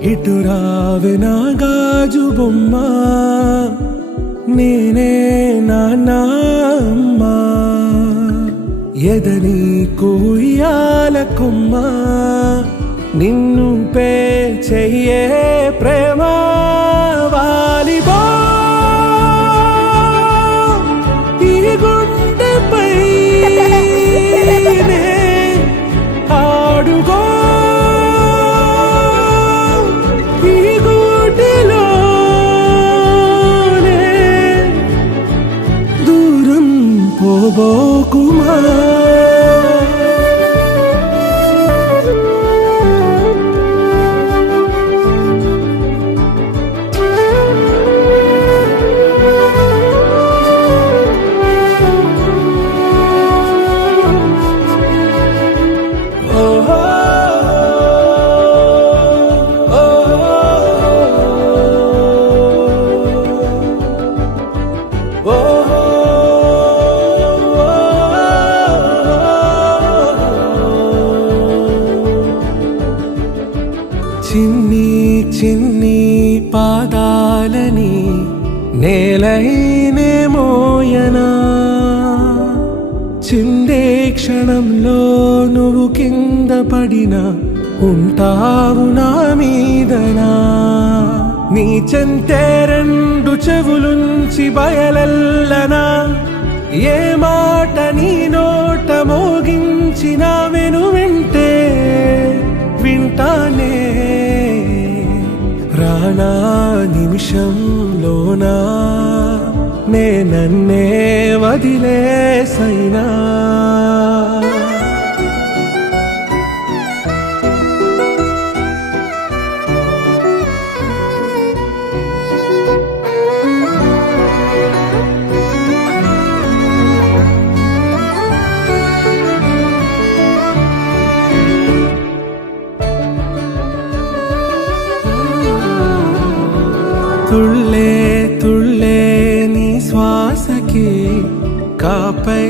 ఇటు రావే నా గాజు బొమ్మ, నేనే నాన్న అమ్మ. ఎదని కుయ్యాల కొమ్మ, నిన్ను పే చెయ్యే ప్రేమ వాలిబా. ఈ గుండెపై ఆడుగో, ఈ గుడిలోనే దూరం పోబోకుమా. చిన్ని చిన్ని పాదాలని నేలైనే మోయనా, చిందే క్షణంలో నువ్వు కింద పడినా ఉంటావు నా మీదనా. నీ చెంతే రెండు చెవులుంచి బయలెల్లనా, ఏ మాట నీ నోట మోగించిన వెను వింటే వింటానే. రానా నిమిషంలోనా నే నన్నే వదిలేసైనా. తుళ్ళే తుళ్ళే నీ శ్వాసకి కాపై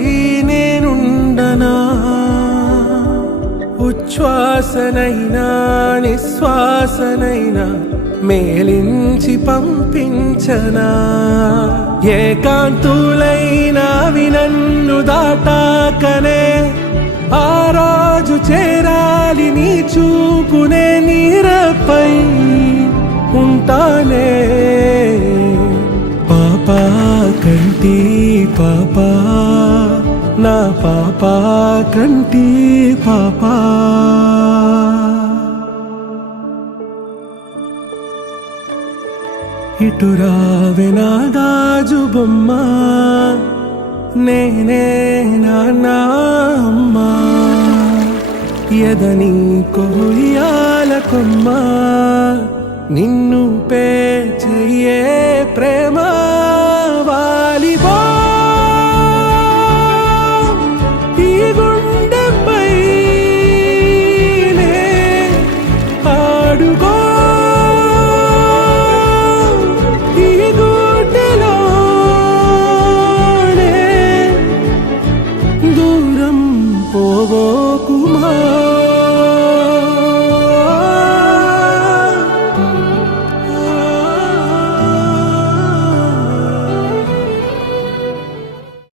నేనుండనా, ఉచ్ఛ్వాసనైనా నిశ్వాసనైనా మేలించి పంపించనా. ఏకాంతులైనా నన్ను దాటాకనే ఆ రోజు చేరాలి నీ చూపునే నీరపై ఉంటానే. పాపా కంటి పాపా, నా పాపా కంటి పాపా. ఇటు రావే నా గాజు బొమ్మ, నేనే నాన్న అమ్మ. ఎదని కొయ్యాల కొమ్మ, నిన్ను పే చెయ్యే ప్రేమ వాలిబా. ఈ గుండెపై ఆడుగో, ఈ గుడిలోనే దూరం పోవోకు.